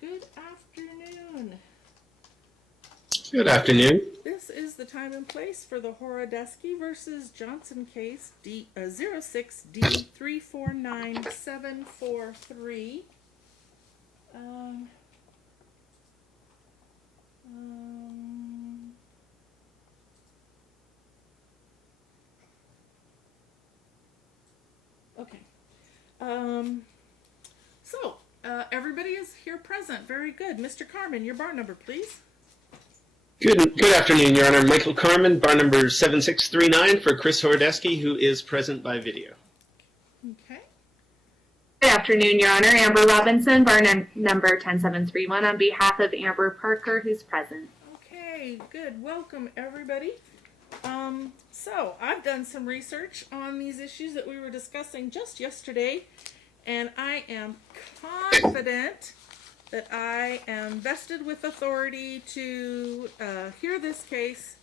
Good afternoon. Good afternoon. This is the time and place for the Horodesky versus Johnson case, 06D349743. Okay. Everybody is here present. Very good. Mr. Carmen, your bar number, please. Good afternoon, Your Honor. Michael Carmen, bar number 7639 for Chris Horodesky, who is present by video. Okay. Good afternoon, Your Honor. Amber Robinson, bar number 10731 on behalf of Amber Parker, who's present. Okay, good. Welcome, everybody. So I've done some research on these issues that we were discussing just yesterday, and I am confident that I am vested with authority to hear this case,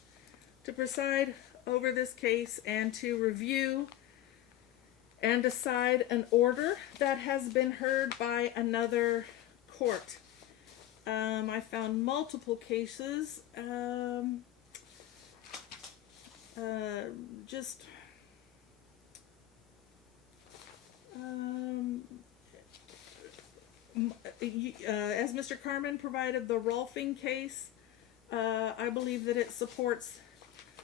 to preside over this case, and to review and decide an order that has been heard by another court. I found multiple cases, as Mr. Carmen provided the Rolfing case, I believe that it supports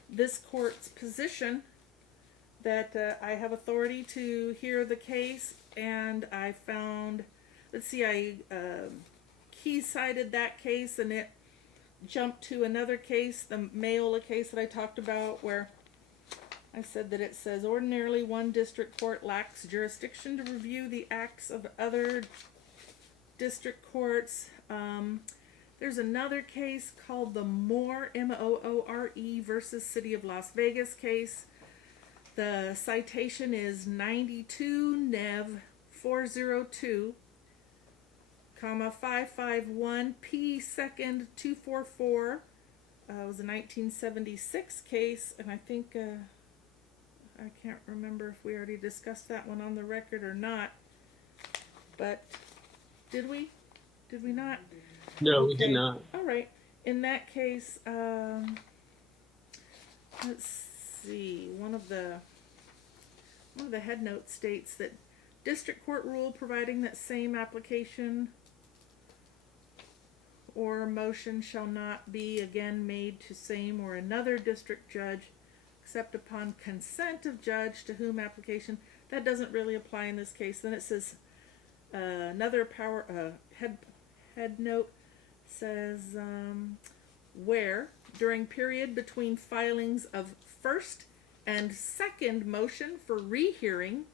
this court's position that I have authority to hear the case, and I found, I key cited that case, and it jumped to another case, the Mayola case that I talked about, where I said that it says, ordinarily one district court lacks jurisdiction to review the acts of other district courts. There's another case called the Moore, M-O-O-R-E versus City of Las Vegas case. The citation is 92 Nev 402, 551 P 2nd 244. It was a 1976 case, and I think, I can't remember if we already discussed that one on the record or not, but did we? Did we not? No, we did not. All right. In that case, let's see. One of the head notes states that district court rule providing that same application or motion shall not be again made to same or another district judge except upon consent of judge to whom application. That doesn't really apply in this case. Then it says another head note says where during period between filings of first and second motion for rehearing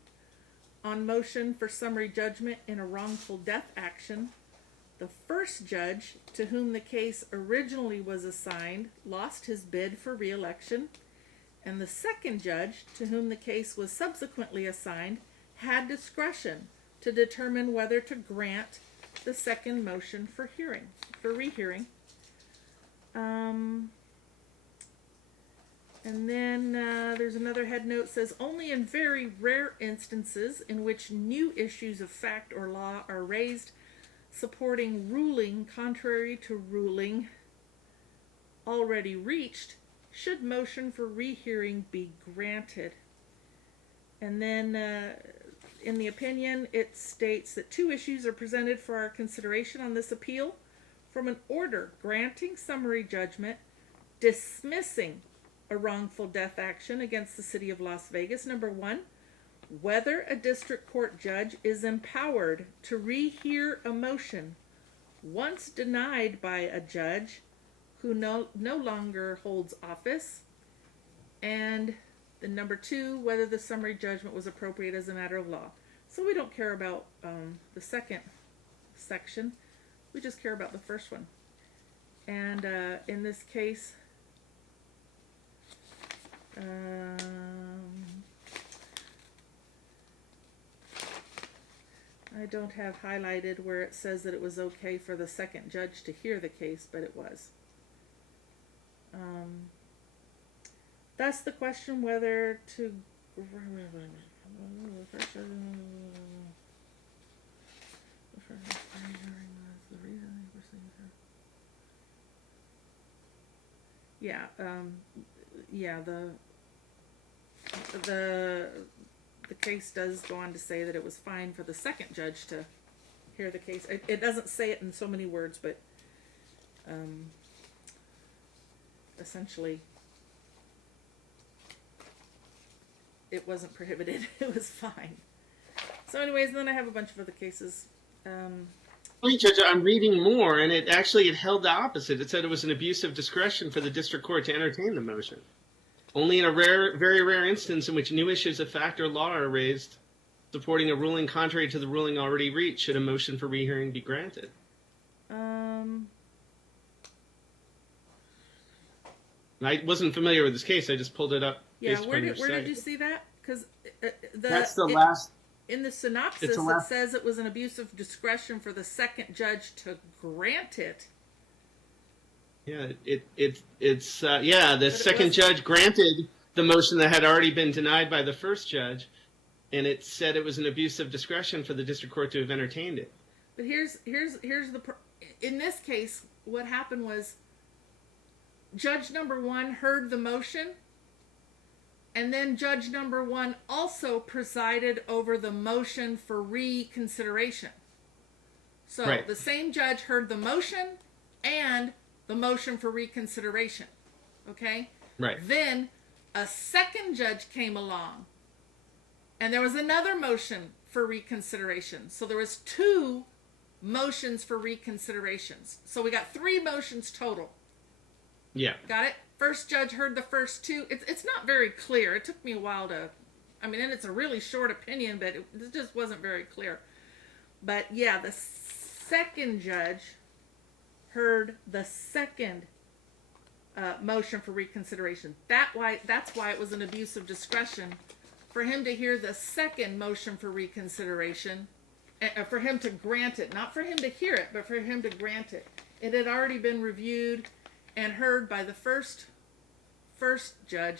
on motion for summary judgment in a wrongful death action, the first judge to whom the case originally was assigned lost his bid for re-election, and the second judge to whom the case was subsequently assigned had discretion to determine whether to grant the second motion for rehearing. And then there's another head note says only in very rare instances in which new issues of fact or law are raised supporting ruling contrary to ruling already reached should motion for rehearing be granted. And then in the opinion it states that two issues are presented for our consideration on this appeal from an order granting summary judgment dismissing a wrongful death action against the City of Las Vegas. Number one, whether a district court judge is empowered to rehear a motion once denied by a judge who no longer holds office, and the number two, whether the summary judgment was appropriate as a matter of law. So we don't care about the second section, we just care about the first one. And in this case, I don't have highlighted where it says that it was okay for the second judge to hear the case, but it was. Thus the question whether to the reason yeah, the case does go on to say that it was fine for the second judge to hear the case. It doesn't say it in so many words, but essentially it wasn't prohibited. It was fine. So anyways, then I have a bunch of other cases. Judge, I'm reading more, and it held the opposite. It said it was an abuse of discretion for the district court to entertain the motion. Only in a very rare instance in which new issues of fact or law are raised, supporting a ruling contrary to the ruling already reached, should a motion for rehearing be granted. I wasn't familiar with this case. I just pulled it up. Yeah, where did you see that? Because that's the last. In the synopsis, it says it was an abuse of discretion for the second judge to grant it. Yeah, the second judge granted the motion that had already been denied by the first judge, and it said it was an abuse of discretion for the district court to have entertained it. But in this case, what happened was Judge number 1 heard the motion, and then Judge number 1 also presided over the motion for reconsideration. So right. The same judge heard the motion and the motion for reconsideration. Okay? Right. Then a second judge came along, and there was another motion for reconsideration. So there was 2 motions for reconsiderations. So we got 3 motions total. Yeah. Got it? First judge heard the first 2. It's not very clear. It took me a while to, and it's a really short opinion, but it just wasn't very clear. But yeah, the second judge heard the second motion for reconsideration. That's why it was an abuse of discretion for him to hear the second motion for reconsideration, for him to grant it. Not for him to hear it, but for him to grant it. It had already been reviewed and heard by the first judge.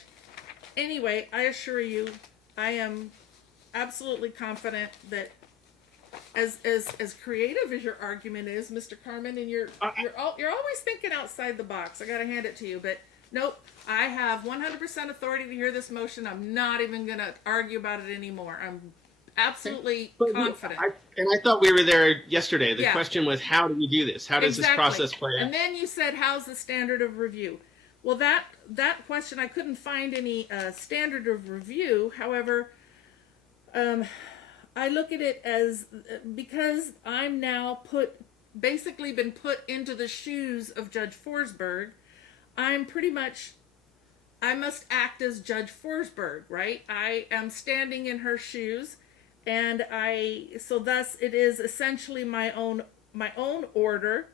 Anyway, I assure you, I am absolutely confident that as creative as your argument is, Mr. Carmen, and you're always thinking outside the box. I got to hand it to you, but nope, I have 100% authority to hear this motion. I'm not even going to argue about it anymore. I'm absolutely confident. I thought we were there yesterday. The question was, how do we do this? How does this process play out? And then you said, how's the standard of review? Well, that question, I couldn't find any standard of review. However, I look at it as, because I'm now basically been put into the shoes of Judge Forsberg, I must act as Judge Forsberg, right? I am standing in her shoes. And so thus it is essentially my own order.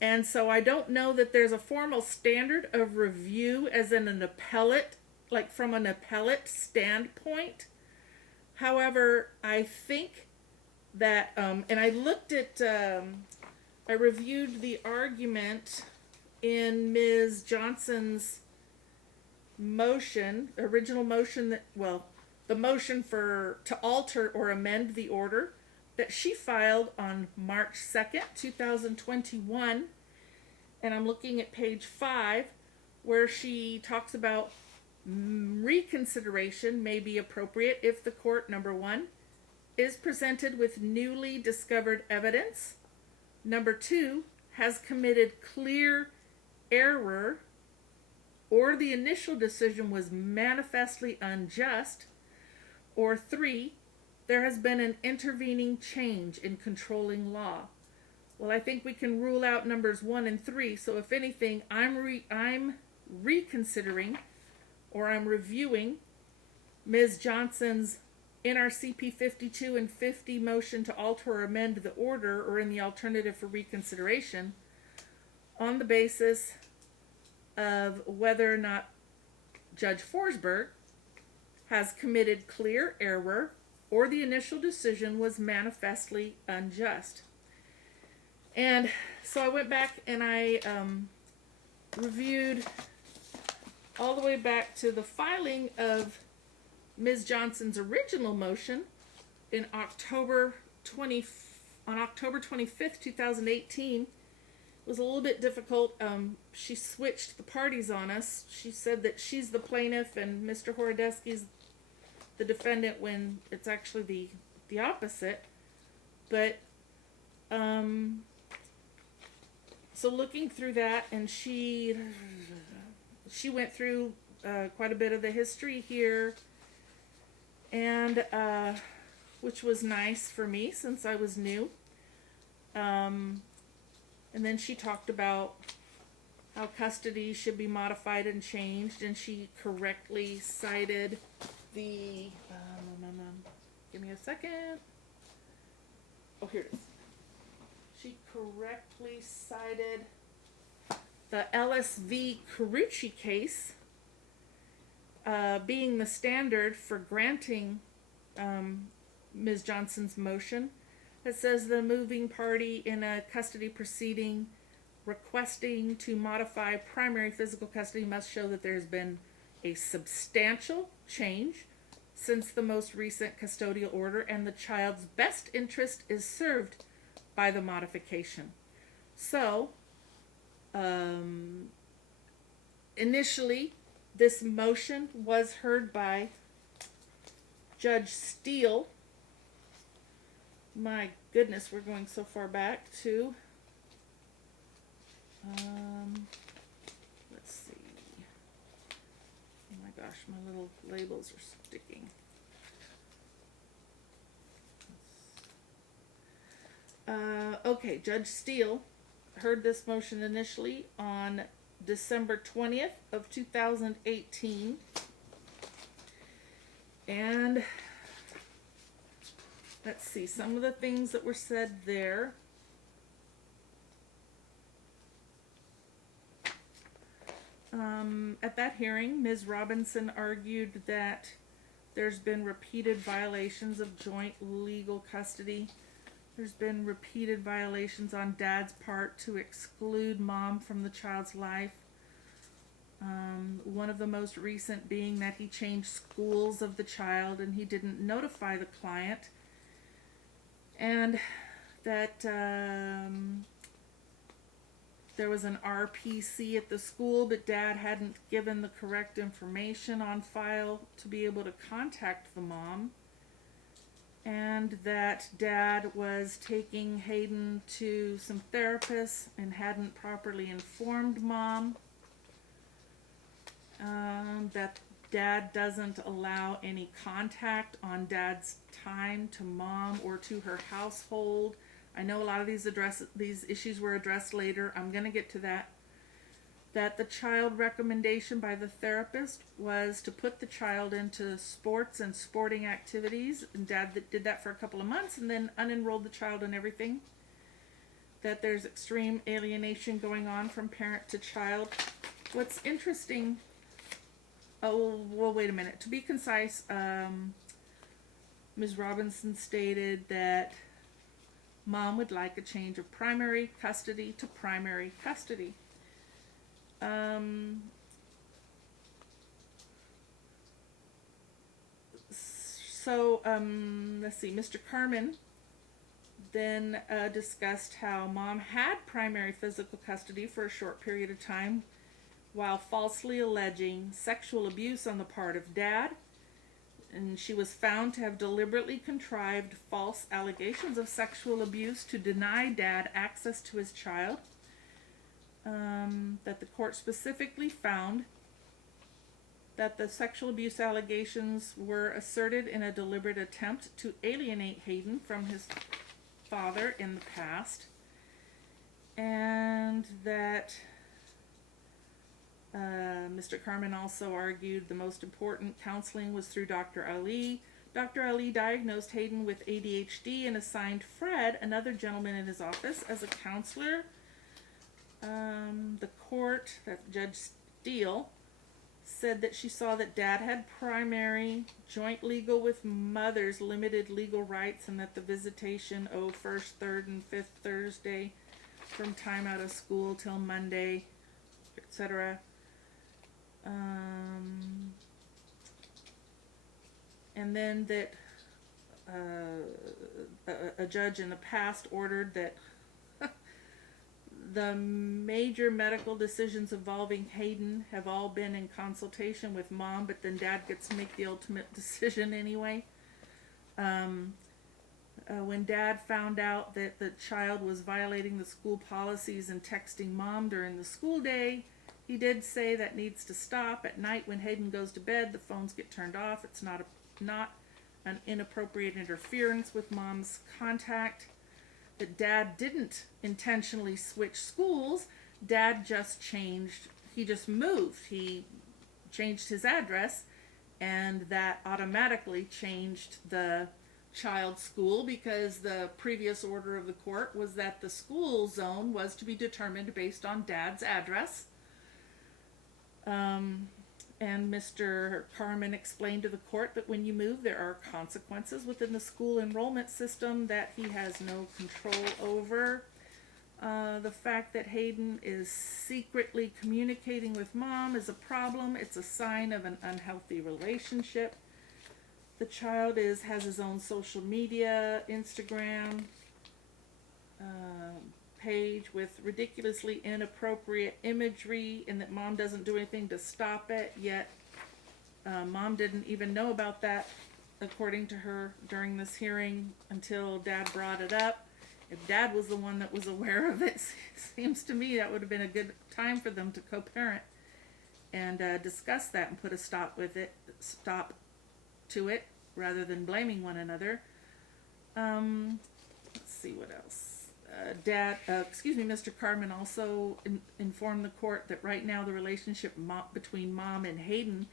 And so I don't know that there's a formal standard of review as in an appellate, like from an appellate standpoint. However, I think that, and I looked at, I reviewed the argument in Ms. Johnson's motion, original motion the motion to alter or amend the order that she filed on March 2nd, 2021. And I'm looking at page 5, where she talks about reconsideration may be appropriate if the court, number 1, is presented with newly discovered evidence, number 2, has committed clear error, or the initial decision was manifestly unjust, or 3, there has been an intervening change in controlling law. Well, I think we can rule out numbers 1 and 3. So if anything, I'm reconsidering, or I'm reviewing Ms. Johnson's NRCP 52 and 50 motion to alter or amend the order, or in the alternative for reconsideration, on the basis of whether or not Judge Forsberg has committed clear error, or the initial decision was manifestly unjust. And so I went back and I reviewed all the way back to the filing of Ms. Johnson's original motion on October 25th, 2018. was a little bit difficult. She switched the parties on us. She said that she's the plaintiff and Mr. Horodesky's the defendant when it's actually the opposite. But so looking through that, and she went through quite a bit of the history here, and which was nice for me since I was new. And then she talked about how custody should be modified and changed, and she correctly cited the give me a second. Oh, here it is. She correctly cited the LSV Carucci case being the standard for granting Ms. Johnson's motion. It says the moving party in a custody proceeding requesting to modify primary physical custody must show that there has been a substantial change since the most recent custodial order and the child's best interest is served by the modification. So, initially, this motion was heard by Judge Steele. My goodness, we're going so far back to, let's see. Oh my gosh, my little labels are sticking. Okay, Judge Steele heard this motion initially on December 20th of 2018. And let's see, some of the things that were said there. At that hearing, Ms. Robinson argued that there's been repeated violations of joint legal custody. There's been repeated violations on Dad's part to exclude Mom from the child's life. One of the most recent being that he changed schools of the child and he didn't notify the client. And that there was an RPC at the school, but Dad hadn't given the correct information on file to be able to contact the mom. And that Dad was taking Hayden to some therapists and hadn't properly informed Mom. That Dad doesn't allow any contact on Dad's time to Mom or to her household. I know a lot of these issues were addressed later. I'm going to get to that. That the child recommendation by the therapist was to put the child into sports and sporting activities, and Dad did that for a couple of months and then unenrolled the child in everything. That there's extreme alienation going on from parent to child. What's interesting, oh, well, wait a minute. To be concise, Ms. Robinson stated that Mom would like a change of primary custody to primary custody. Let's see, Mr. Carmen then discussed how Mom had primary physical custody for a short period of time while falsely alleging sexual abuse on the part of Dad, and she was found to have deliberately contrived false allegations of sexual abuse to deny Dad access to his child. That the court specifically found that the sexual abuse allegations were asserted in a deliberate attempt to alienate Hayden from his father in the past, and that Mr. Carmen also argued the most important counseling was through Dr. Ali. Dr. Ali diagnosed Hayden with ADHD and assigned Fred, another gentleman in his office, as a counselor. The court, that Judge Steele, said that she saw that Dad had primary, joint legal with Mother's limited legal rights, and that the visitation, first, third, and fifth Thursday from time out of school till Monday, etc. And then that a judge in the past ordered that The major medical decisions involving Hayden have all been in consultation with mom, but then dad gets to make the ultimate decision anyway. When dad found out that the child was violating the school policies and texting mom during the school day, he did say that needs to stop. At night when Hayden goes to bed, the phones get turned off. It's not an inappropriate interference with mom's contact. That dad didn't intentionally switch schools. Dad just moved. He changed his address, and that automatically changed the child's school, because the previous order of the court was that the school zone was to be determined based on dad's address. And Mr. Carmen explained to the court that when you move, there are consequences within the school enrollment system that he has no control over. The fact that Hayden is secretly communicating with mom is a problem. It's a sign of an unhealthy relationship. The child has his own social media, Instagram page with ridiculously inappropriate imagery, and that mom doesn't do anything to stop it, yet mom didn't even know about that, according to her, during this hearing until dad brought it up. If dad was the one that was aware of it, seems to me that would have been a good time for them to co-parent and discuss that and put a stop to it rather than blaming one another. Let's see what else. Mr. Carmen also informed the court that right now the relationship between mom and Hayden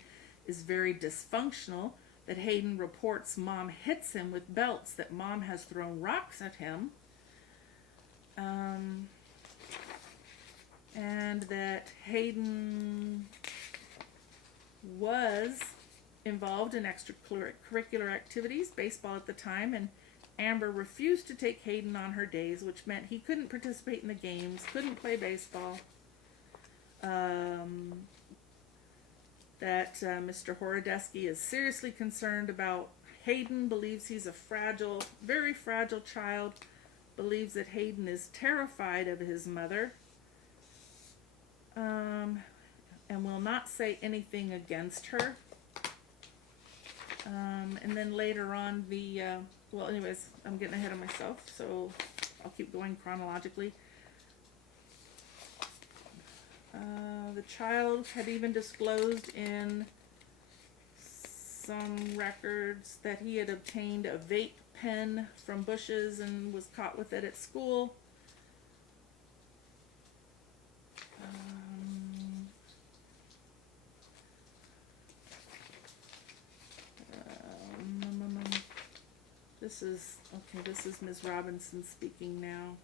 is very dysfunctional, that Hayden reports mom hits him with belts, that mom has thrown rocks at him, and that Hayden was involved in extracurricular activities, baseball at the time, and Amber refused to take Hayden on her days, which meant he couldn't participate in the games, couldn't play baseball. That Mr. Horodesky is seriously concerned about Hayden, believes he's a fragile, very fragile child, believes that Hayden is terrified of his mother, and will not say anything against her. And then later on, anyways, I'm getting ahead of myself, so I'll keep going chronologically. The child had even disclosed in some records that he had obtained a vape pen from bushes and was caught with it at school. This is Ms. Robinson speaking now.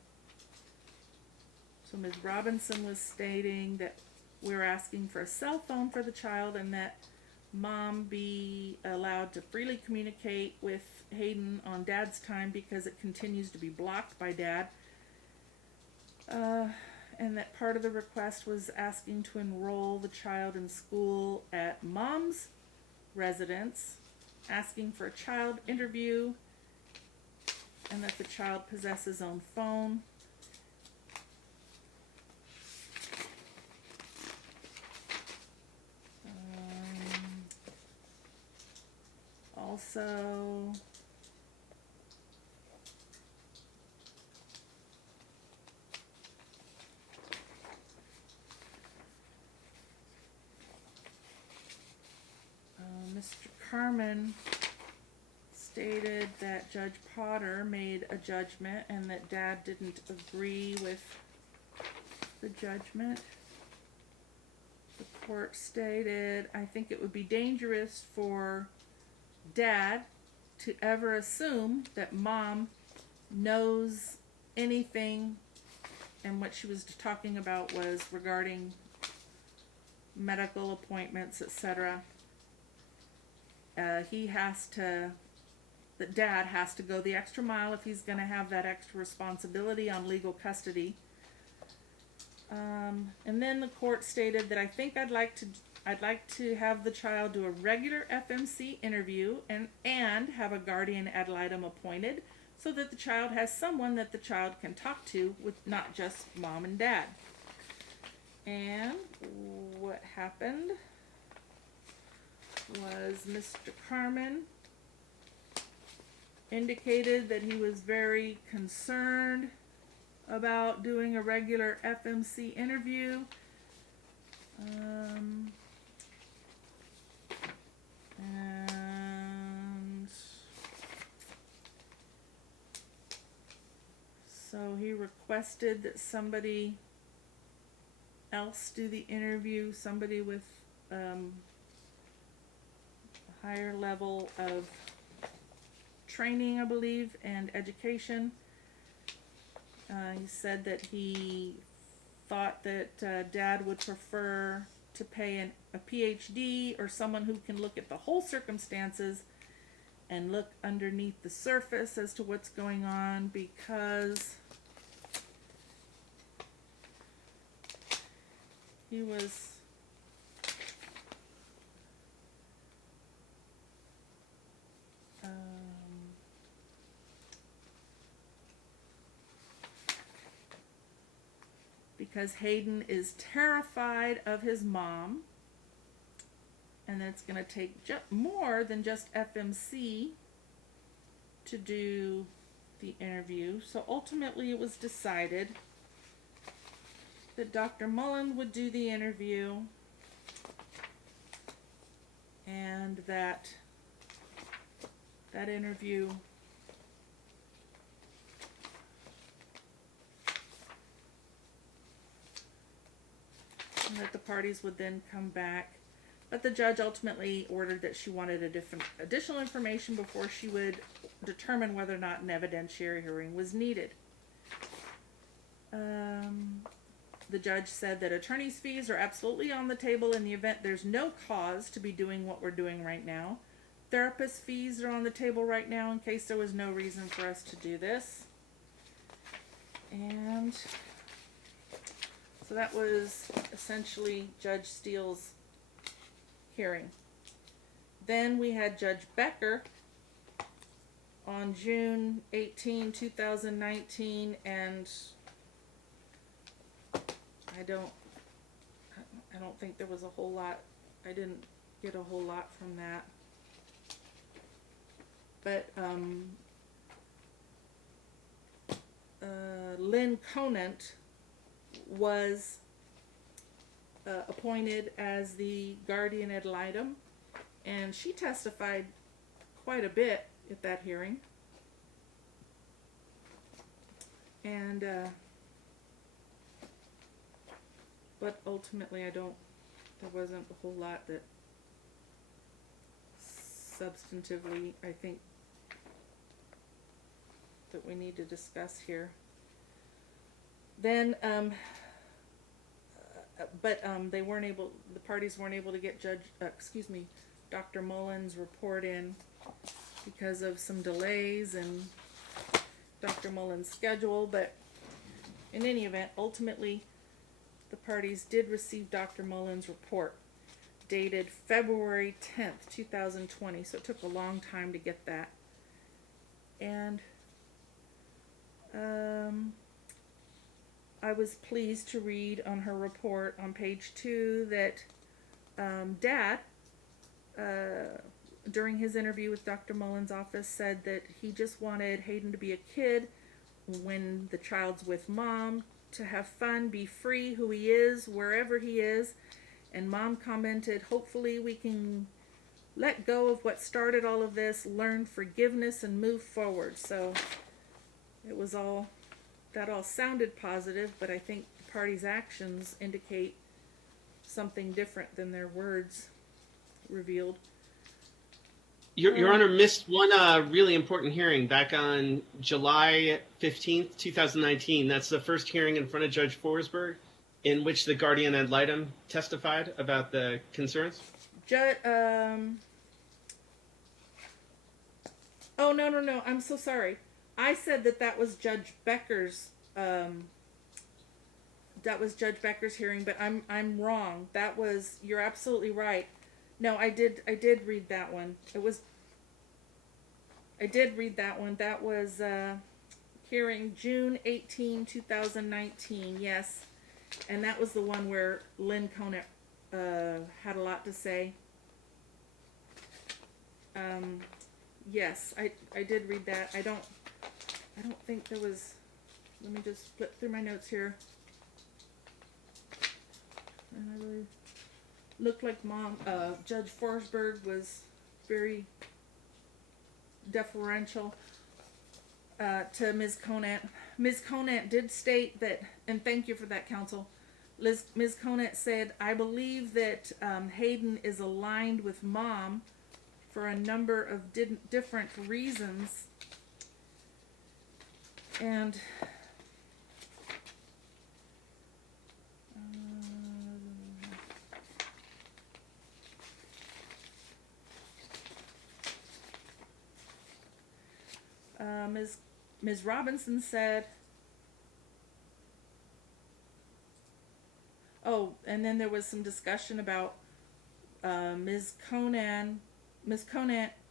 So Ms. Robinson was stating that we're asking for a cell phone for the child and that mom be allowed to freely communicate with Hayden on dad's time because it continues to be blocked by dad. And that part of the request was asking to enroll the child in school at mom's residence, asking for a child interview, and that the child possess his own phone. Also, Mr. Carmen stated that Judge Potter made a judgment and that Dad didn't agree with the judgment. The court stated, I think it would be dangerous for Dad to ever assume that Mom knows anything, and what she was talking about was regarding medical appointments, etc. That Dad has to go the extra mile if he's going to have that extra responsibility on legal custody. And then the court stated that I think I'd like to have the child do a regular FMC interview and have a guardian ad litem appointed so that the child has someone that the child can talk to with not just mom and dad. And what happened was Mr. Carmen indicated that he was very concerned about doing a regular FMC interview. And so he requested that somebody else do the interview, somebody with a higher level of training, I believe, and education. He said that he thought that Dad would prefer to pay a PhD or someone who can look at the whole circumstances and look underneath the surface as to what's going on, because he was because Hayden is terrified of his mom, and it's going to take more than just FMC to do the interview. So ultimately it was decided that Dr. Mullen would do the interview, and that interview and that the parties would then come back. But the judge ultimately ordered that she wanted additional information before she would determine whether or not an evidentiary hearing was needed. The judge said that attorney's fees are absolutely on the table in the event there's no cause to be doing what we're doing right now. Therapist fees are on the table right now in case there was no reason for us to do this. And so that was essentially Judge Steele's hearing. Then we had Judge Becker on June 18, 2019, and I don't think there was a whole lot. I didn't get a whole lot from that. But Lynn Conant was appointed as the guardian ad litem, and she testified quite a bit at that hearing. And but ultimately there wasn't a whole lot that substantively I think that we need to discuss here. Then the parties weren't able to get Dr. Mullen's report in because of some delays in Dr. Mullen's schedule. But in any event, ultimately the parties did receive Dr. Mullen's report, dated February 10th, 2020. So it took a long time to get that. And I was pleased to read on her report on page 2 that Dad, during his interview with Dr. Mullen's office, said that he just wanted Hayden to be a kid when the child's with Mom, to have fun, be free who he is, wherever he is. And Mom commented, hopefully we can let go of what started all of this, learn forgiveness, and move forward. So it was that all sounded positive, but I think the parties' actions indicate something different than their words revealed. Your Honor missed one really important hearing back on July 15th, 2019. That's the first hearing in front of Judge Forsberg in which the guardian ad litem testified about the concerns. Oh, no. I'm so sorry. I said that was Judge Becker's hearing, but I'm wrong. You're absolutely right. No, I did read that one. I did read that one. That was hearing June 18, 2019. Yes. And that was the one where Lynn Conant had a lot to say. Yes, I did read that. I don't think there was, let me just flip through my notes here. And I really looked like Judge Forsberg was very deferential to Ms. Conant. Ms. Conant did state that, and thank you for that, counsel. Ms. Conant said, I believe that Hayden is aligned with Mom for a number of different reasons. And Ms. Robinson said, oh, and then there was some discussion about Ms. Conant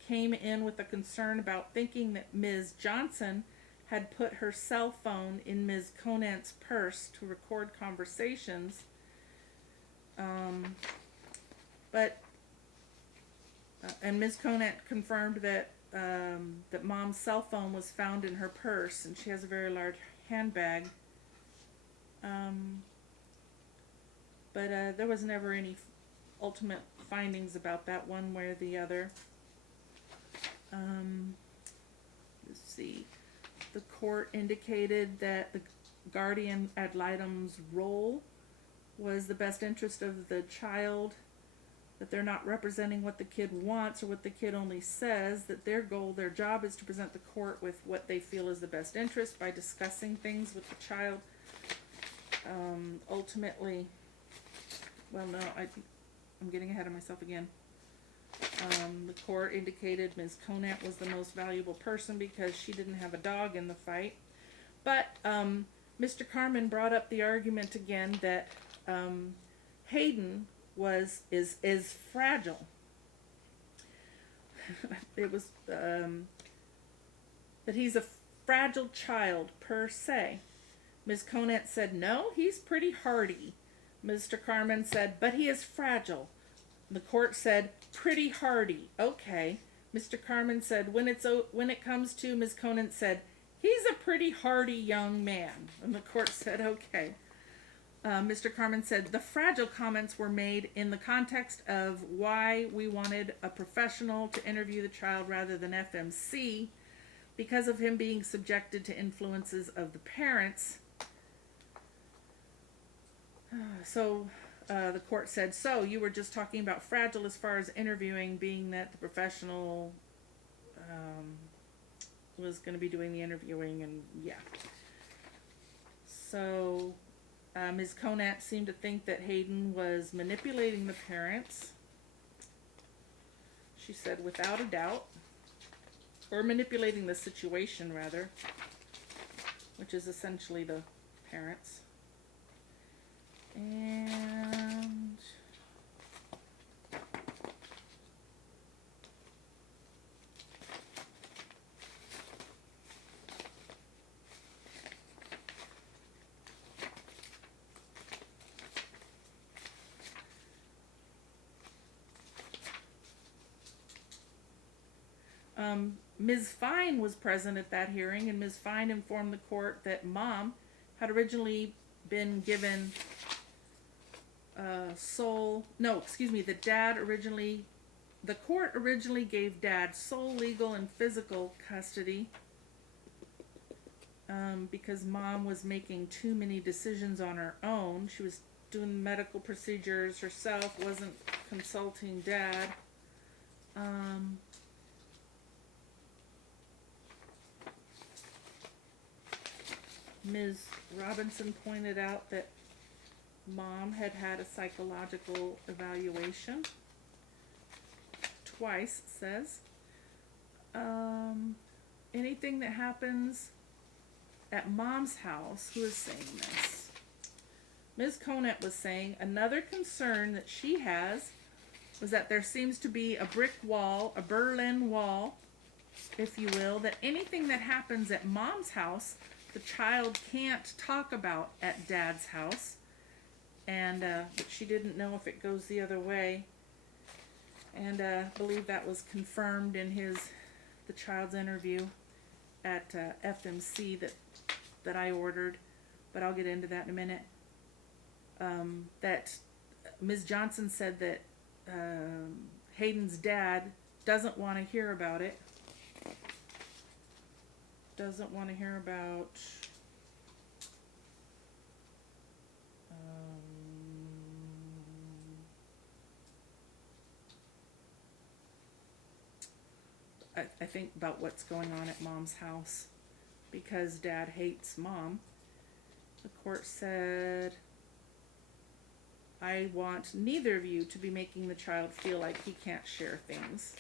came in with a concern about thinking that Ms. Johnson had put her cell phone in Ms. Conant's purse to record conversations. And Ms. Conant confirmed that that Mom's cell phone was found in her purse, and she has a very large handbag. But there was never any ultimate findings about that one way or the other. Let's see. The court indicated that the guardian ad litem's role was the best interest of the child, that they're not representing what the kid wants or what the kid only says, that their goal, their job is to present the court with what they feel is the best interest by discussing things with the child. Ultimately, well, no, I'm getting ahead of myself again. The court indicated Ms. Conant was the most valuable person because she didn't have a dog in the fight. But Mr. Carmen brought up the argument again that Hayden is fragile. It was that he's a fragile child per se. Ms. Conant said, no, he's pretty hardy. Mr. Carmen said, but he is fragile. The court said, pretty hardy. Okay. Mr. Carmen said, when it comes to, Ms. Conant said, he's a pretty hardy young man. And the court said, okay. Mr. Carmen said, the fragile comments were made in the context of why we wanted a professional to interview the child rather than FMC, because of him being subjected to influences of the parents. So the court said, so you were just talking about fragile as far as interviewing, being that the professional was going to be doing the interviewing, and yeah. So Ms. Conant seemed to think that Hayden was manipulating the parents. She said, without a doubt, or manipulating the situation rather, which is essentially the parents. And Ms. Fine was present at that hearing, and Ms. Fine informed the court that Mom had originally been given the court originally gave Dad sole legal and physical custody because Mom was making too many decisions on her own. She was doing medical procedures herself, wasn't consulting Dad. Ms. Robinson pointed out that Mom had had a psychological evaluation twice, it says. Anything that happens at Mom's house, who is saying this? Ms. Conant was saying another concern that she has was that there seems to be a brick wall, a Berlin Wall, if you will, that anything that happens at mom's house, the child can't talk about at dad's house. And but she didn't know if it goes the other way. And I believe that was confirmed in the child's interview at FMC that I ordered. But I'll get into that in a minute. That Ms. Johnson said that Hayden's dad doesn't want to hear about it. Doesn't want to hear about I think about what's going on at mom's house because dad hates mom. The court said, I want neither of you to be making the child feel like he can't share things.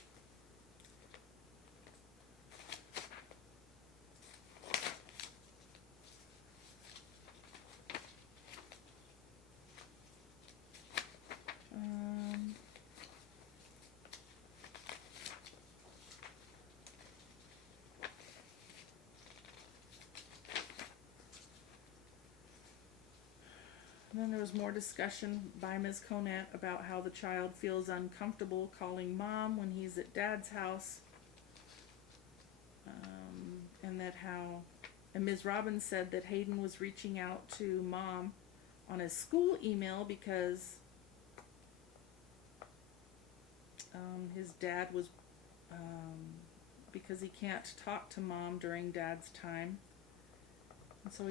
And then there was more discussion by Ms. Conant about how the child feels uncomfortable calling mom when he's at dad's house. And Ms. Robbins said that Hayden was reaching out to mom on his school email because his dad was, because he can't talk to mom during dad's time. And so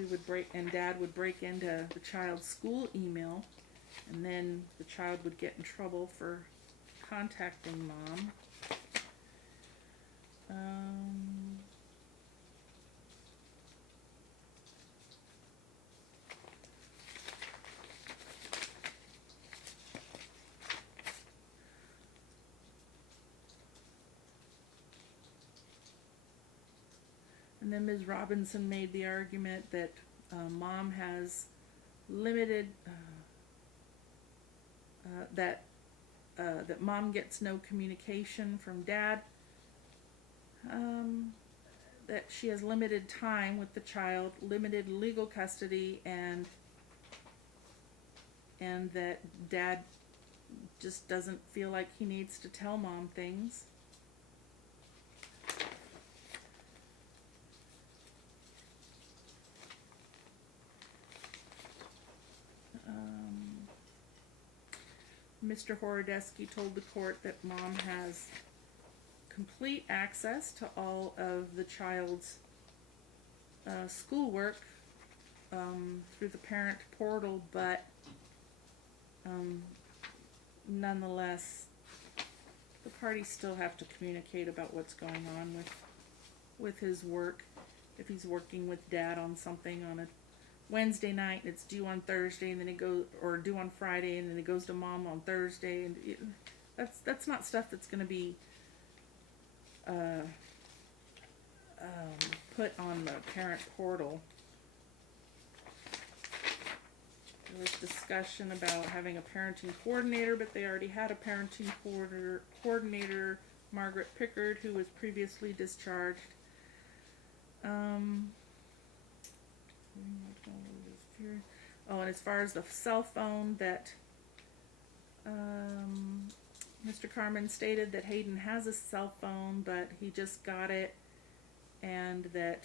dad would break into the child's school email, and then the child would get in trouble for contacting mom. And then Ms. Robinson made the argument that mom has limited, that mom gets no communication from dad, that she has limited time with the child, limited legal custody, and that dad just doesn't feel like he needs to tell mom things. Mr. Horodesky told the court that mom has complete access to all of the child's schoolwork through the parent portal, but nonetheless, the parties still have to communicate about what's going on with his work. If he's working with dad on something on a Wednesday night and it's due on Thursday, and then it goes, or due on Friday, and then it goes to mom on Thursday, and that's not stuff that's going to be put on the parent portal. There was discussion about having a parenting coordinator, but they already had a parenting coordinator, Margaret Pickard, who was previously discharged. Oh, and as far as the cell phone, that Mr. Carmen stated that Hayden has a cell phone, but he just got it, and that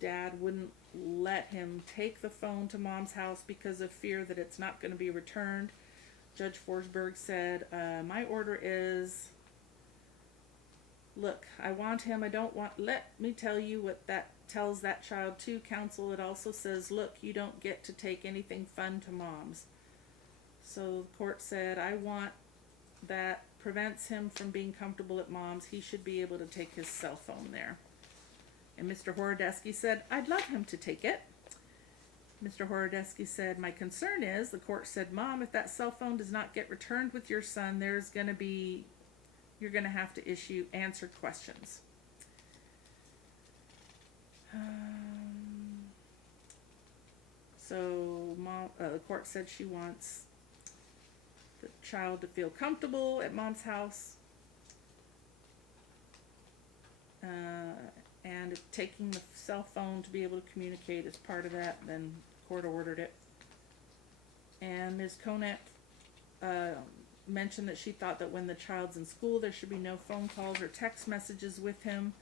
dad wouldn't let him take the phone to mom's house because of fear that it's not going to be returned. Judge Forsberg said, my order is, look, I want him, I don't want, let me tell you what that tells that child too, counsel. It also says, look, you don't get to take anything fun to mom's. So the court said, I want that prevents him from being comfortable at mom's. He should be able to take his cell phone there. And Mr. Horodesky said, I'd love him to take it. Mr. Horodesky said, my concern is, the court said, Mom, if that cell phone does not get returned with your son, there's going to be, you're going to have to answer questions. So the court said she wants the child to feel comfortable at mom's house. and taking the cell phone to be able to communicate as part of that, then court ordered it. And Ms. Conant mentioned that she thought that when the child's in school, there should be no phone calls or text messages with him.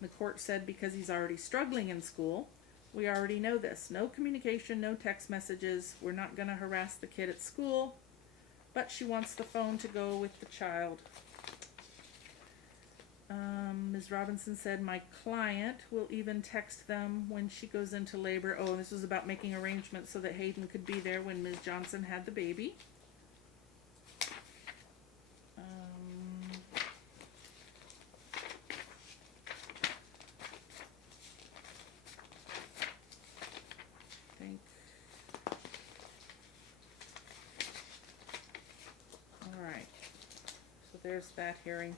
The court said because he's already struggling in school, we already know this. No communication, no text messages. We're not going to harass the kid at school, but she wants the phone to go with the child. Ms. Robinson said, my client will even text them when she goes into labor. Oh, and this was about making arrangements so that Hayden could be there when Ms. Johnson had the baby. All right. So there's that hearing.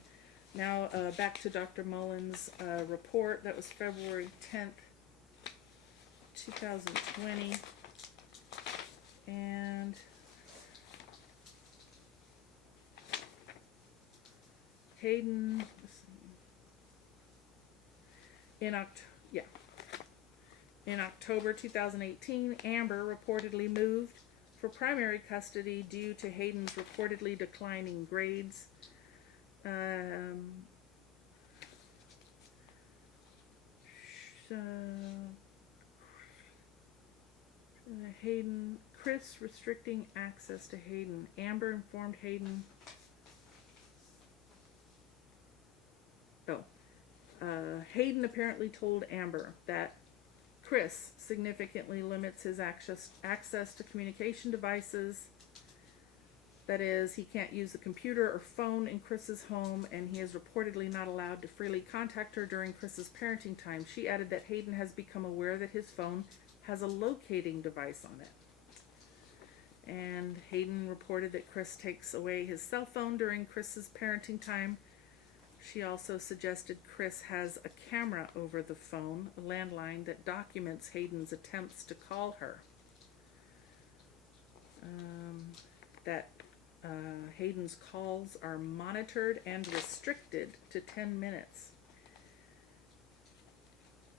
Now back to Dr. Mullen's report. That was February 10th, 2020. And Hayden, in October 2018, Amber reportedly moved for primary custody due to Hayden's reportedly declining grades. Chris restricting access to Hayden. Amber informed Hayden. Hayden apparently told Amber that Chris significantly limits his access to communication devices. That is, he can't use the computer or phone in Chris's home, and he is reportedly not allowed to freely contact her during Chris's parenting time. She added that Hayden has become aware that his phone has a locating device on it. And Hayden reported that Chris takes away his cell phone during Chris's parenting time. She also suggested Chris has a camera over the phone, a landline, that documents Hayden's attempts to call her. Hayden's calls are monitored and restricted to 10 minutes.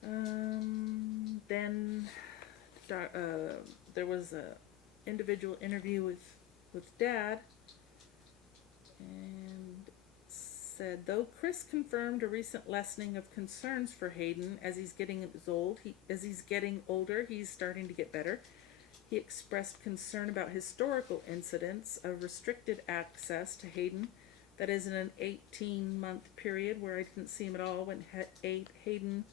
Then there was a individual interview with Dad, and said, though Chris confirmed a recent lessening of concerns for Hayden as he's getting older, he's starting to get better. He expressed concern about historical incidents of restricted access to Hayden. That is in an 18-month period where I didn't see him at all when Hayden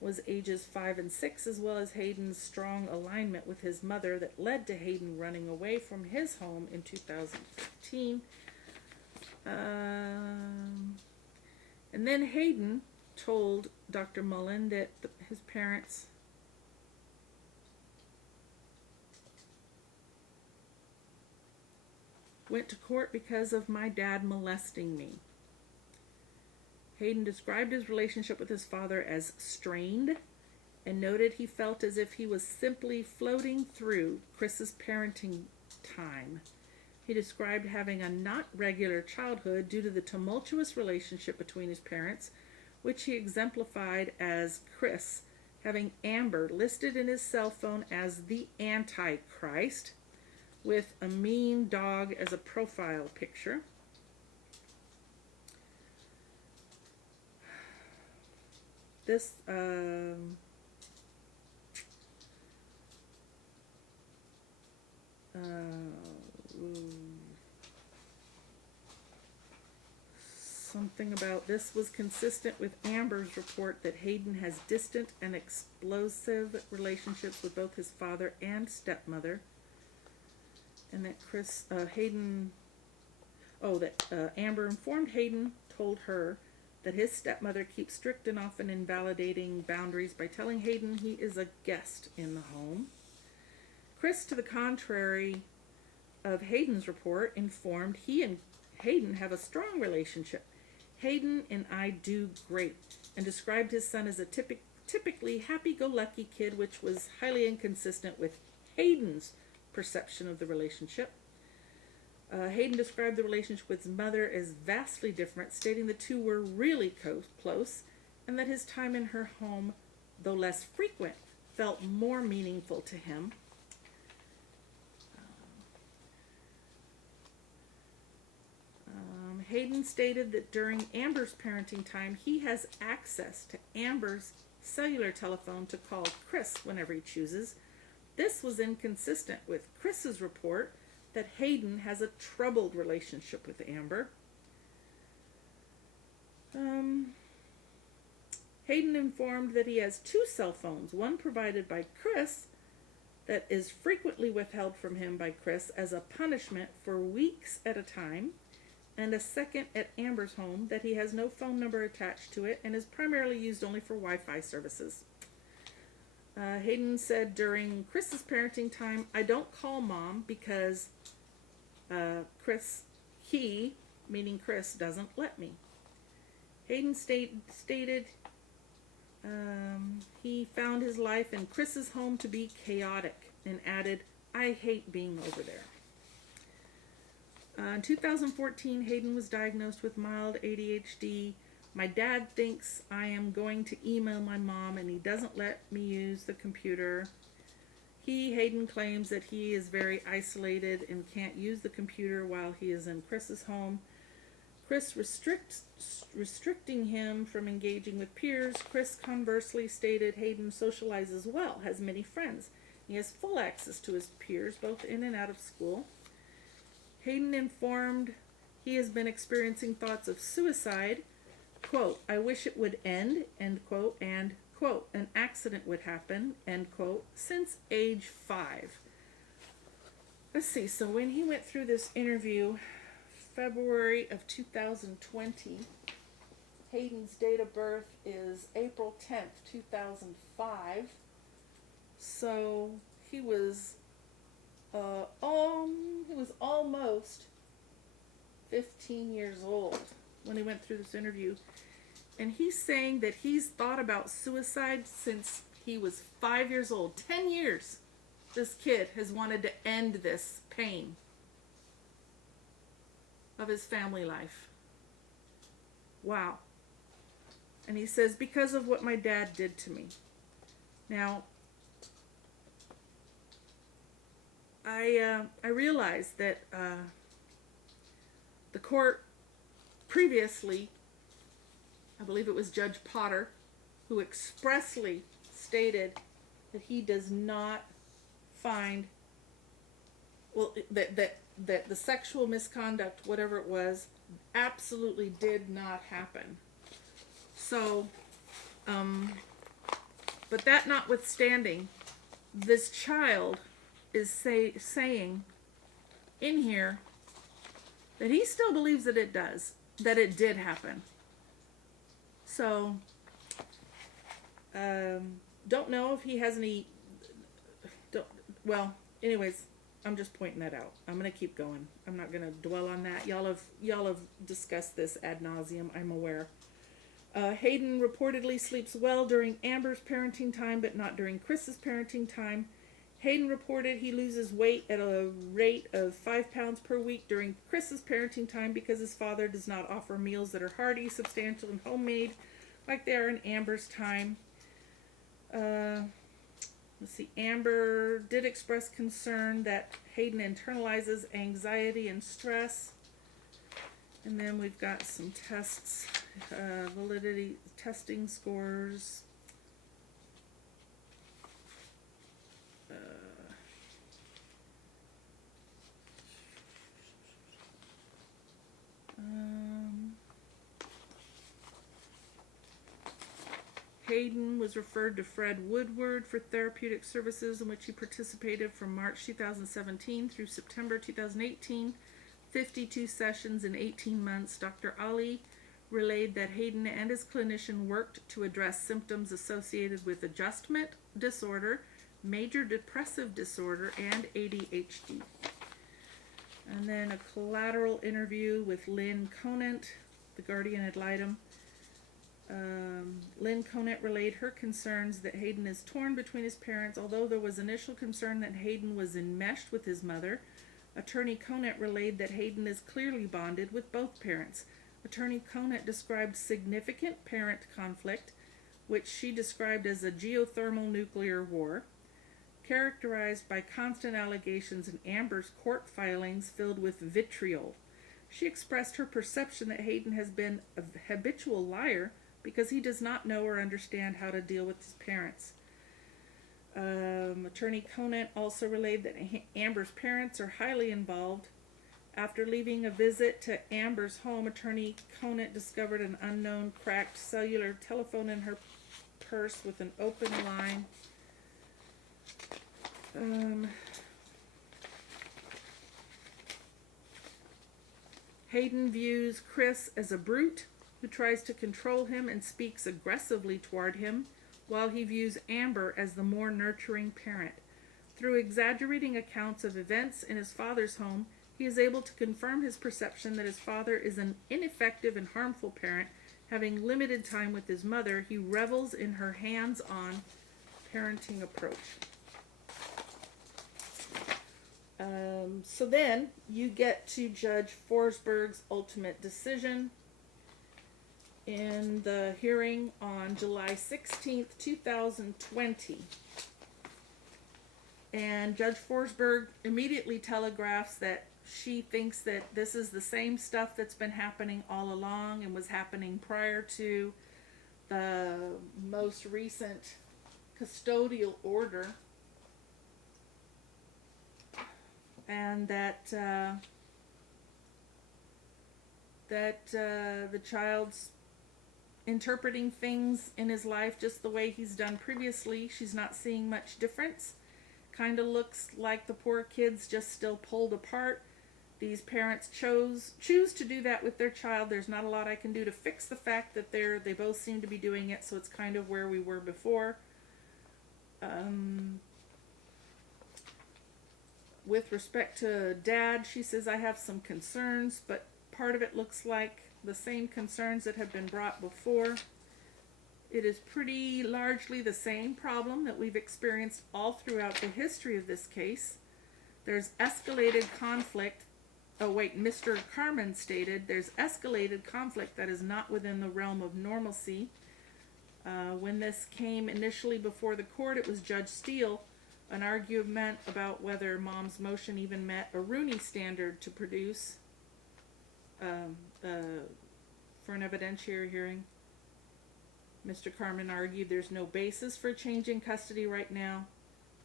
was ages 5 and 6, as well as Hayden's strong alignment with his mother that led to Hayden running away from his home in 2015. And then Hayden told Dr. Mullen that his parents went to court because of my dad molesting me. Hayden described his relationship with his father as strained and noted he felt as if he was simply floating through Chris's parenting time. He described having a not regular childhood due to the tumultuous relationship between his parents, which he exemplified as Chris having Amber listed in his cell phone as the Antichrist, with a mean dog as a profile picture. This something about this was consistent with Amber's report that Hayden has distant and explosive relationships with both his father and stepmother, and that Amber informed Hayden told her that his stepmother keeps strict and often invalidating boundaries by telling Hayden he is a guest in the home. Chris, to the contrary of Hayden's report, informed he and Hayden have a strong relationship. Hayden and I do great, and described his son as a typically happy-go-lucky kid, which was highly inconsistent with Hayden's perception of the relationship. Hayden described the relationship with his mother as vastly different, stating the two were really close, and that his time in her home, though less frequent, felt more meaningful to him. Hayden stated that during Amber's parenting time, he has access to Amber's cellular telephone to call Chris whenever he chooses. This was inconsistent with Chris's report that Hayden has a troubled relationship with Amber. Hayden informed that he has two cell phones, one provided by Chris that is frequently withheld from him by Chris as a punishment for weeks at a time, and a second at Amber's home that he has no phone number attached to it and is primarily used only for Wi-Fi services. Hayden said during Chris's parenting time, I don't call mom because he, meaning Chris, doesn't let me. Hayden stated he found his life in Chris's home to be chaotic and added, I hate being over there. In 2014, Hayden was diagnosed with mild ADHD. My dad thinks I am going to email my mom and he doesn't let me use the computer. Hayden claims that he is very isolated and can't use the computer while he is in Chris's home. Chris restricting him from engaging with peers. Chris conversely stated Hayden socializes well, has many friends. He has full access to his peers, both in and out of school. Hayden informed he has been experiencing thoughts of suicide, quote, I wish it would end, end quote, and, quote, an accident would happen, end quote, since age 5. Let's see, so when he went through this interview, February of 2020, Hayden's date of birth is April 10th, 2005, so he was almost 15 years old when he went through this interview. And he's saying that he's thought about suicide since he was 5 years old. 10 years this kid has wanted to end this pain of his family life. Wow. And he says, because of what my dad did to me. Now, I realized that the court previously, I believe it was Judge Potter, who expressly stated that he does not find, well, that the sexual misconduct, whatever it was, absolutely did not happen. So, but that notwithstanding, this child is saying in here that he still believes that it did happen. So, don't know if he has any, anyways, I'm just pointing that out. I'm going to keep going. I'm not going to dwell on that. Y'all have discussed this ad nauseum, I'm aware. Hayden reportedly sleeps well during Amber's parenting time, but not during Chris's parenting time. Hayden reported he loses weight at a rate of 5 pounds per week during Chris's parenting time because his father does not offer meals that are hearty, substantial, and homemade like they are in Amber's time. Let's see, Amber did express concern that Hayden internalizes anxiety and stress. And then we've got some tests, validity testing scores. Hayden was referred to Fred Woodward for therapeutic services in which he participated from March 2017 through September 2018, 52 sessions in 18 months. Dr. Ali relayed that Hayden and his clinician worked to address symptoms associated with adjustment disorder, major depressive disorder, and ADHD. And then a collateral interview with Lynn Conant, the guardian ad litem. Lynn Conant relayed her concerns that Hayden is torn between his parents. Although there was initial concern that Hayden was enmeshed with his mother, Attorney Conant relayed that Hayden is clearly bonded with both parents. Attorney Conant described significant parent conflict, which she described as a geothermal nuclear war, characterized by constant allegations in Amber's court filings filled with vitriol. She expressed her perception that Hayden has been a habitual liar because he does not know or understand how to deal with his parents. Attorney Conant also relayed that Amber's parents are highly involved. After leaving a visit to Amber's home, Attorney Conant discovered an unknown cracked cellular telephone in her purse with an open line. Hayden views Chris as a brute who tries to control him and speaks aggressively toward him, while he views Amber as the more nurturing parent. Through exaggerating accounts of events in his father's home, he is able to confirm his perception that his father is an ineffective and harmful parent. Having limited time with his mother, he revels in her hands-on parenting approach. So then you get to Judge Forsberg's ultimate decision in the hearing on July 16th, 2020. And Judge Forsberg immediately telegraphs that she thinks that this is the same stuff that's been happening all along and was happening prior to the most recent custodial order. And that the child's interpreting things in his life just the way he's done previously. She's not seeing much difference. Kind of looks like the poor kid's just still pulled apart. These parents choose to do that with their child. There's not a lot I can do to fix the fact that they both seem to be doing it, so it's kind of where we were before. With respect to Dad, she says, I have some concerns, but part of it looks like the same concerns that have been brought before. It is pretty largely the same problem that we've experienced all throughout the history of this case. There's escalated conflict. Oh wait, Mr. Carmen stated there's escalated conflict that is not within the realm of normalcy. When this came initially before the court, it was Judge Steele. An argument about whether Mom's motion even met a Rooney standard to produce for an evidentiary hearing. Mr. Carmen argued there's no basis for changing custody right now.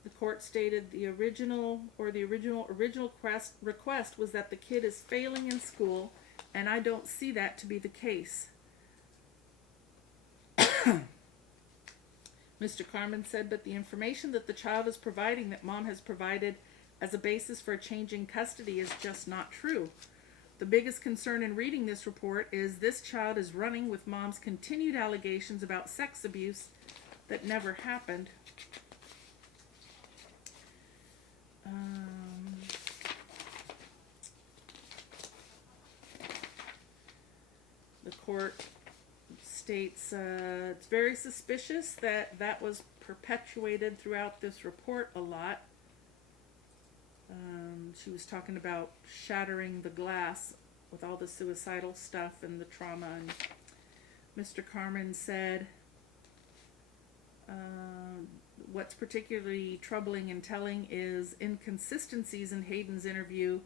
The court stated the original request was that the kid is failing in school, and I don't see that to be the case. Mr. Carmen said, but the information that the child is providing, that Mom has provided as a basis for changing custody, is just not true. The biggest concern in reading this report is this child is running with Mom's continued allegations about sex abuse that never happened. The court states it's very suspicious that that was perpetuated throughout this report a lot. She was talking about shattering the glass with all the suicidal stuff and the trauma, and Mr. Carmen said what's particularly troubling and telling is inconsistencies in Hayden's interview.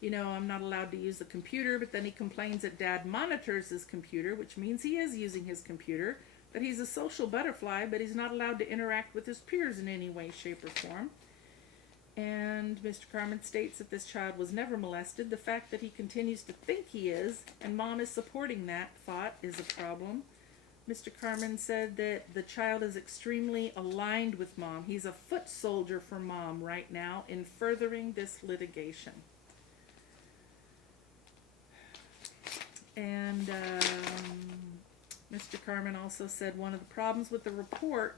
You know, I'm not allowed to use the computer, but then he complains that Dad monitors his computer, which means he is using his computer, that he's a social butterfly, but he's not allowed to interact with his peers in any way, shape, or form. And Mr. Carmen states that this child was never molested. The fact that he continues to think he is, and Mom is supporting that thought, is a problem. Mr. Carmen said that the child is extremely aligned with Mom. He's a foot soldier for Mom right now in furthering this litigation. And Mr. Carmen also said one of the problems with the report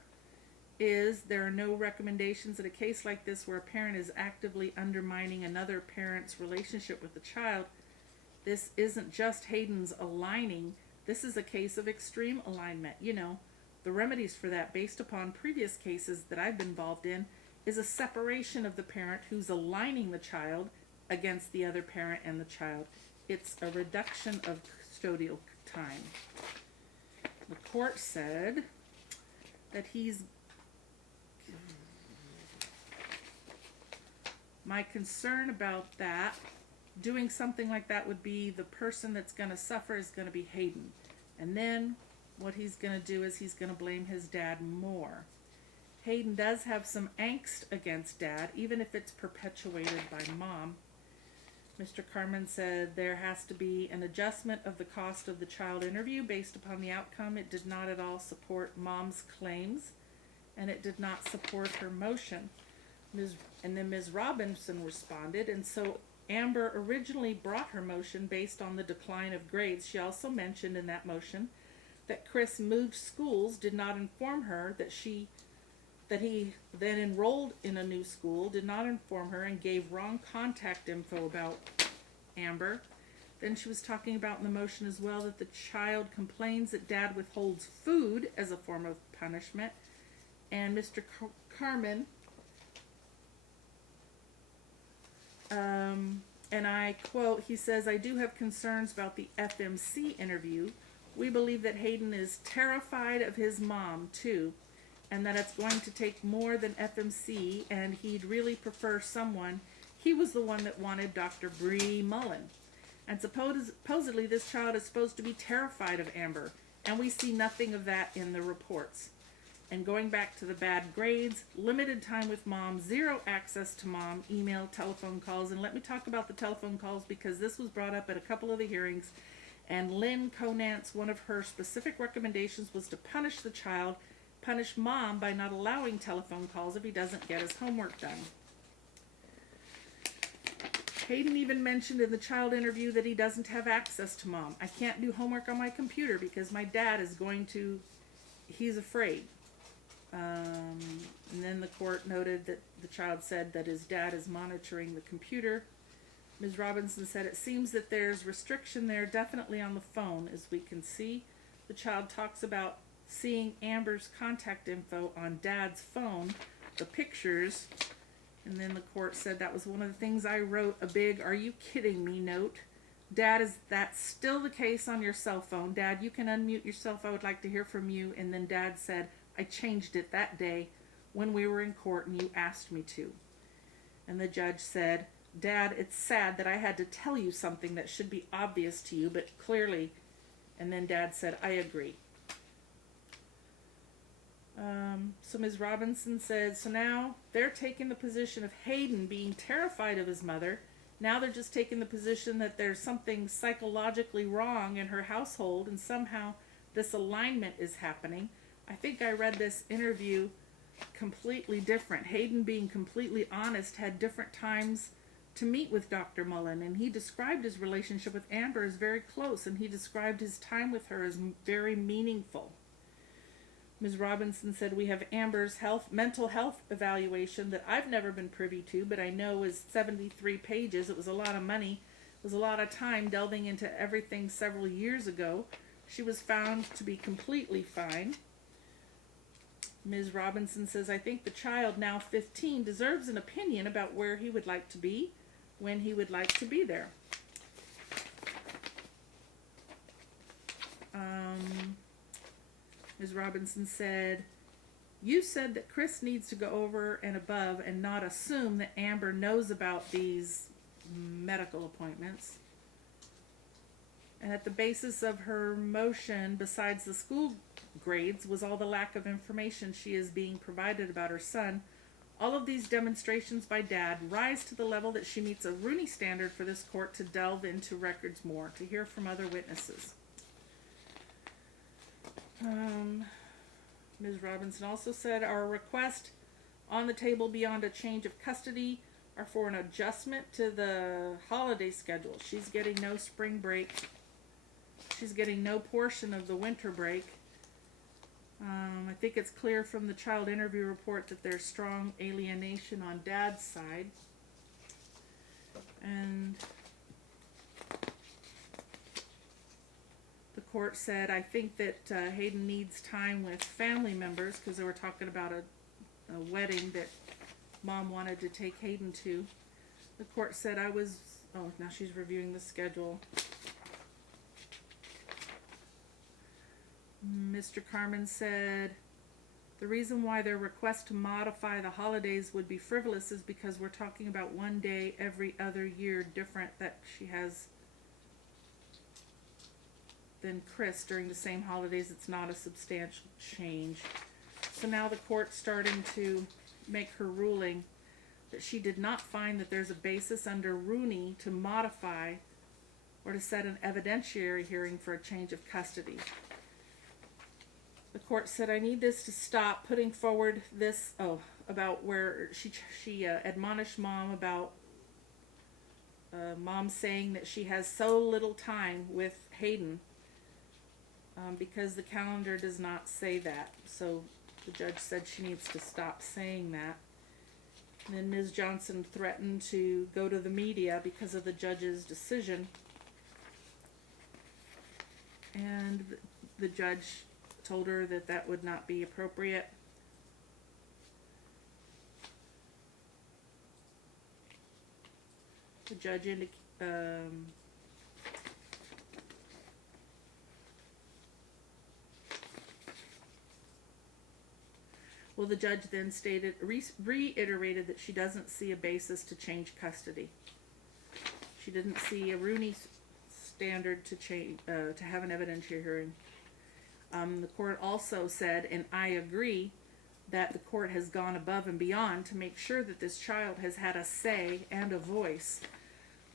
is there are no recommendations in a case like this where a parent is actively undermining another parent's relationship with the child. This isn't just Hayden's aligning. This is a case of extreme alignment. You know, the remedies for that, based upon previous cases that I've been involved in, is a separation of the parent who's aligning the child against the other parent and the child. It's a reduction of custodial time. The court said that my concern about that, doing something like that, would be the person that's going to suffer is going to be Hayden. And then what he's going to do is he's going to blame his dad more. Hayden does have some angst against dad, even if it's perpetuated by mom. Mr. Carmen said there has to be an adjustment of the cost of the child interview based upon the outcome. It did not at all support mom's claims, and it did not support her motion. And then Ms. Robinson responded, and so Amber originally brought her motion based on the decline of grades. She also mentioned in that motion that Chris moved schools, did not inform her that he then enrolled in a new school, did not inform her, and gave wrong contact info about Amber. Then she was talking about in the motion as well that the child complains that dad withholds food as a form of punishment. And Mr. Carmen, and I quote, he says, "I do have concerns about the FMC interview. We believe that Hayden is terrified of his mom too, and that it's going to take more than FMC, and he'd really prefer someone." He was the one that wanted Dr. Bree Mullen. And supposedly this child is supposed to be terrified of Amber, and we see nothing of that in the reports. And going back to the bad grades, limited time with mom, zero access to mom, email, telephone calls. And let me talk about the telephone calls, because this was brought up at a couple of the hearings. And Lynn Conant's, one of her specific recommendations was to punish the child, punish mom by not allowing telephone calls if he doesn't get his homework done. Hayden even mentioned in the child interview that he doesn't have access to mom. "I can't do homework on my computer because my dad is going to," he's afraid. And then the court noted that the child said that his dad is monitoring the computer. Ms. Robinson said, "It seems that there's restriction there, definitely on the phone, as we can see." The child talks about seeing Amber's contact info on dad's phone, the pictures, and then the court said that was one of the things I wrote a big "are you kidding me" note. "Dad, is that still the case on your cell phone? Dad, you can unmute yourself, I would like to hear from you." And then dad said, "I changed it that day when we were in court and you asked me to." And the judge said, "Dad, it's sad that I had to tell you something that should be obvious to you, but clearly," and then dad said, "I agree." So Ms. Robinson said, so now they're taking the position of Hayden being terrified of his mother. Now they're just taking the position that there's something psychologically wrong in her household, and somehow this alignment is happening. I think I read this interview completely different. Hayden, being completely honest, had different times to meet with Dr. Mullen, and he described his relationship with Amber as very close, and he described his time with her as very meaningful. Ms. Robinson said, "We have Amber's mental health evaluation that I've never been privy to, but I know is 73 pages. It was a lot of money. It was a lot of time delving into everything several years ago. She was found to be completely fine." Ms. Robinson says, "I think the child, now 15, deserves an opinion about where he would like to be, when he would like to be there." Ms. Robinson said, "You said that Chris needs to go over and above and not assume that Amber knows about these medical appointments. And at the basis of her motion, besides the school grades, was all the lack of information she is being provided about her son. All of these demonstrations by dad rise to the level that she meets a Rooney standard for this court to delve into records more, to hear from other witnesses." Ms. Robinson also said, "Our request on the table beyond a change of custody are for an adjustment to the holiday schedule. She's getting no spring break. She's getting no portion of the winter break. I think it's clear from the child interview report that there's strong alienation on dad's side." And the court said, "I think that Hayden needs time with family members," because they were talking about a wedding that mom wanted to take Hayden to. The court said now she's reviewing the schedule. Mr. Carmen said, the reason why their request to modify the holidays would be frivolous is because we're talking about one day every other year different that she has than Chris during the same holidays. It's not a substantial change. So now the court's starting to make her ruling that she did not find that there's a basis under Rooney to modify or to set an evidentiary hearing for a change of custody. The court said, I need this to stop putting forward this, about where she admonished mom about mom saying that she has so little time with Hayden because the calendar does not say that. So the judge said she needs to stop saying that. And then Ms. Johnson threatened to go to the media because of the judge's decision. And the judge told her that that would not be appropriate. The judge the judge then reiterated that she doesn't see a basis to change custody. She didn't see a Rooney standard to have an evidentiary hearing. The court also said, and I agree, that the court has gone above and beyond to make sure that this child has had a say and a voice.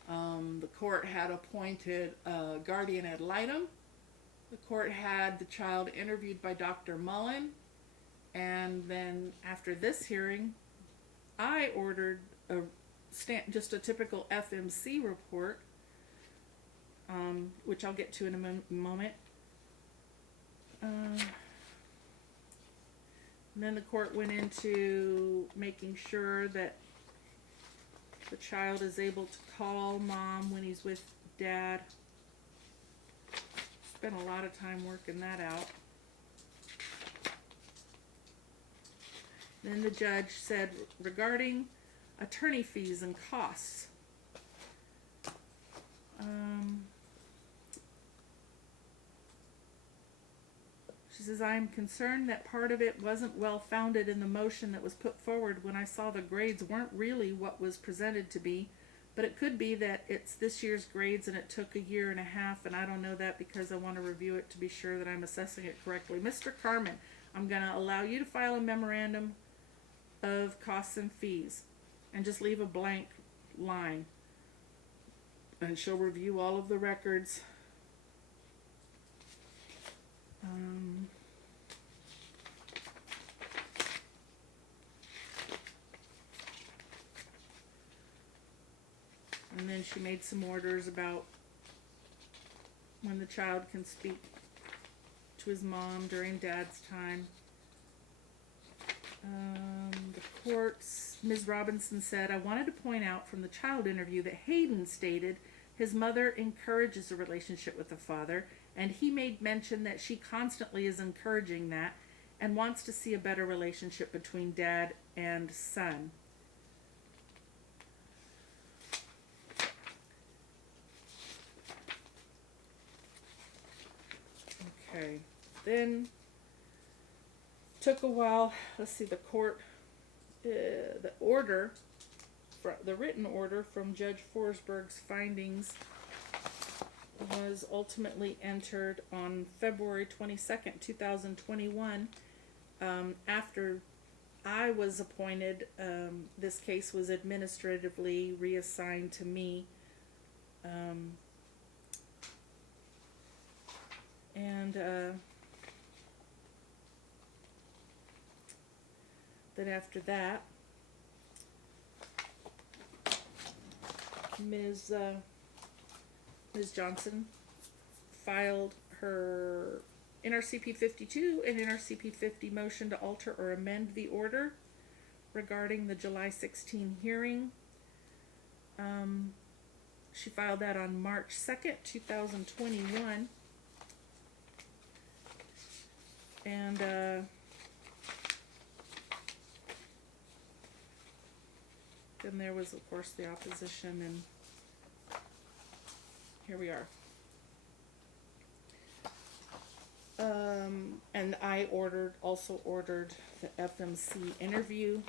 The court had appointed a guardian ad litem. The court had the child interviewed by Dr. Mullen. And then after this hearing, I ordered just a typical FMC report, which I'll get to in a moment. And then the court went into making sure that the child is able to call mom when he's with dad. Spent a lot of time working that out. Then the judge said, regarding attorney fees and costs, she says, I am concerned that part of it wasn't well founded in the motion that was put forward when I saw the grades weren't really what was presented to be, but it could be that it's this year's grades and it took a year and a half, and I don't know that because I want to review it to be sure that I'm assessing it correctly. Mr. Carmen, I'm going to allow you to file a memorandum of costs and fees and just leave a blank line, and she'll review all of the records. And then she made some orders about when the child can speak to his mom during dad's time. The courts, Ms. Robinson said, I wanted to point out from the child interview that Hayden stated his mother encourages a relationship with the father, and he made mention that she constantly is encouraging that and wants to see a better relationship between dad and son. Okay, then took a while. Let's see, the court, the written order from Judge Forsberg's findings was ultimately entered on February 22nd, 2021. After I was appointed, this case was administratively reassigned to me. Then after that, Ms. Johnson filed her NRCP 52 and NRCP 50 motion to alter or amend the order regarding the July 16 hearing. She filed that on March 2nd, 2021. And Then there was, of course, the opposition, and here we are. And I also ordered the FMC interview